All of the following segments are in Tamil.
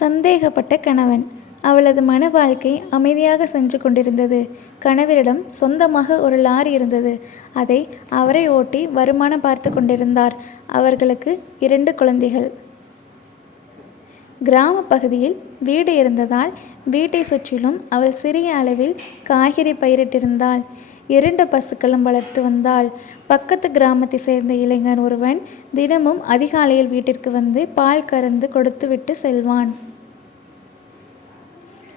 சந்தேகப்பட்ட கணவன். அவளது மன வாழ்க்கை அமைதியாக சென்று கொண்டிருந்தது. கணவரிடம் சொந்தமாக ஒரு லாரி இருந்தது. அதை அவரை ஓட்டி வருமானம் பார்த்து கொண்டிருந்தார். அவர்களுக்கு இரண்டு குழந்தைகள். கிராம பகுதியில் வீடு இருந்ததால் வீட்டை சுற்றிலும் அவள் சிறிய அளவில் காய்கறி பயிரிட்டிருந்தாள். இரண்டு பசுக்களும் வளர்த்து வந்தாள். பக்கத்து கிராமத்தை சேர்ந்த இளைஞன் ஒருவன் தினமும் அதிகாலையில் வீட்டிற்கு வந்து பால் கறந்து கொடுத்துவிட்டு செல்வான்.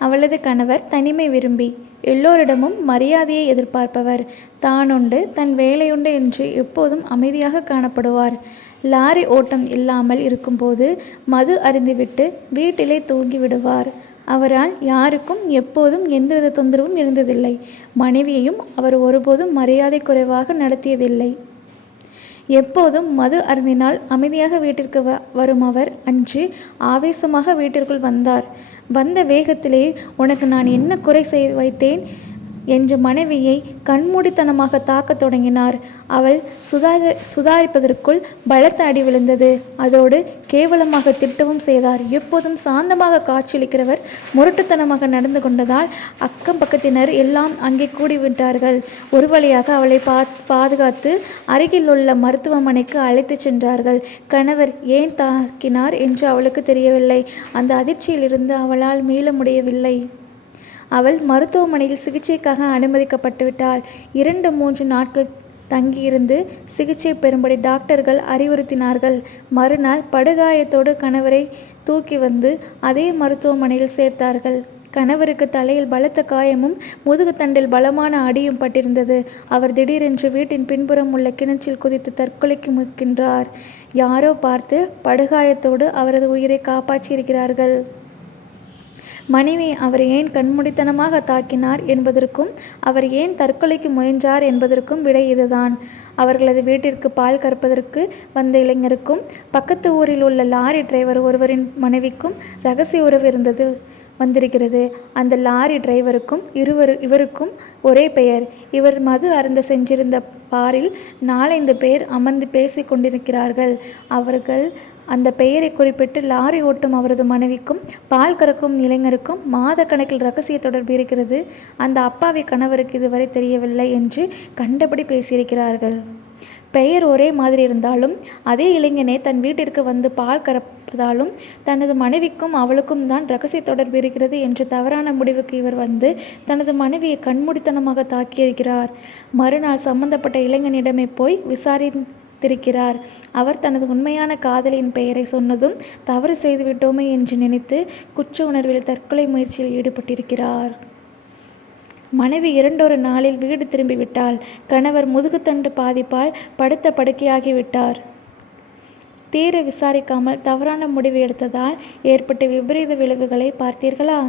அவளது கணவர் தனிமை விரும்பி எல்லோரிடமும் மரியாதையை எதிர்பார்ப்பவர். தானுண்டு தன் வேலையுண்டு என்று எப்போதும் அமைதியாக காணப்படுவார். லாரி ஓட்டம் இல்லாமல் இருக்கும்போது மது அறிந்துவிட்டு வீட்டிலே தூங்கி விடுவார். அவரால் யாருக்கும் எப்போதும் எந்தவித தொந்தரவும் இருந்ததில்லை. மனைவியையும் அவர் ஒருபோதும் மரியாதை குறைவாக நடத்தியதில்லை. எப்போதும் மது அருந்தினால் அமைதியாக வீட்டிற்கு வ வரும் அவர் அன்று ஆவேசமாக வீட்டிற்குள் வந்தார். வந்த வேகத்திலே உனக்கு நான் என்ன குறை செய் வைத்தேன்? என்று மனைவியை கண்மூடித்தனமாக தாக்கத் தொடங்கினார். அவள் சுதாரி சுதாரிப்பதற்குள் பலத்த அடி விழுந்தது. அதோடு கேவலமாக திட்டவும் செய்தார். எப்போதும் சாந்தமாக காட்சியளிக்கிறவர் முரட்டுத்தனமாக நடந்து கொண்டதால் அக்கம் பக்கத்தினர் எல்லாம் அங்கே கூடிவிட்டார்கள். ஒரு வழியாக அவளை பா பாதுகாத்து அருகில் உள்ள மருத்துவமனைக்கு அழைத்துச் சென்றார்கள். கணவர் ஏன் தாக்கினார் என்று அவளுக்கு தெரியவில்லை. அந்த அதிர்ச்சியிலிருந்து அவளால் மீள முடியவில்லை. அவள் மருத்துவமனையில் சிகிச்சைக்காக அனுமதிக்கப்பட்டுவிட்டாள். இரண்டு மூன்று நாட்கள் தங்கியிருந்து சிகிச்சை பெறும்படி டாக்டர்கள் அறிவுறுத்தினார்கள். மறுநாள் படுகாயத்தோடு கணவரை தூக்கி வந்து அதே மருத்துவமனையில் சேர்த்தார்கள். கணவருக்கு தலையில் பலத்த காயமும் முதுகுத்தண்டில் பலமான அடியும் பட்டிருந்தது. அவர் திடீரென்று வீட்டின் பின்புறம் உள்ள கிணற்றில் குதித்து தற்கொலைக்கு முக்கின்றார் யாரோ பார்த்து படுகாயத்தோடு அவரது உயிரை காப்பாற்றியிருக்கிறார்கள். மனைவி அவர் ஏன் கண்மூடித்தனமாக தாக்கினார் என்பதற்கும் அவர் ஏன் தற்கொலைக்கு முயன்றார் என்பதற்கும் விடை இதுதான். அவர்களது வீட்டிற்கு பால் கற்பதற்கு வந்த இளைஞருக்கும் பக்கத்து ஊரில் உள்ள லாரி டிரைவர் ஒருவரின் மனைவிக்கும் ரகசிய உறவு இருந்தது வந்திருக்கிறது. அந்த லாரி டிரைவருக்கும் இருவர் இவருக்கும் ஒரே பெயர். இவர் மது அருந்த செஞ்சிருந்த பாரில் நாலைந்து பேர் அமர்ந்து பேசிக் கொண்டிருக்கிறார்கள். அவர்கள் அந்த பெயரை குறிப்பிட்டு லாரி ஓட்டும் அவரது மனைவிக்கும் பால் கறக்கும் இளைஞருக்கும் மாத கணக்கில் ரகசிய தொடர்பு இருக்கிறது. அந்த அப்பாவி கணவருக்கு இதுவரை தெரியவில்லை என்று கண்டபடி பேசியிருக்கிறார்கள். பெயர் ஒரே மாதிரி இருந்தாலும் அதே இளைஞனே தன் வீட்டிற்கு வந்து பால் கறப்பதாலும் தனது மனைவிக்கும் அவளுக்கும் தான் ரகசிய தொடர்பு இருக்கிறது என்ற தவறான முடிவுக்கு இவர் வந்து தனது மனைவியை கண்மூடித்தனமாக தாக்கியிருக்கிறார். மறுநாள் சம்பந்தப்பட்ட இளைஞனிடமே போய் விசாரி திருக்கிறார் அவர் தனது உண்மையான காதலின் பெயரை சொன்னதும் தவறு செய்துவிட்டோமே என்று நினைத்து குற்ற உணர்வில் தற்கொலை முயற்சியில் ஈடுபட்டிருக்கிறார். மனைவி இரண்டொரு நாளில் வீடு திரும்பிவிட்டாள். கணவர் முதுகுத்தண்டு பாதிப்பால் படுத்த படுக்கையாகிவிட்டார். தீர விசாரிக்காமல் தவறான முடிவு எடுத்ததால் ஏற்பட்ட விபரீத விளைவுகளை பார்த்தீர்களா?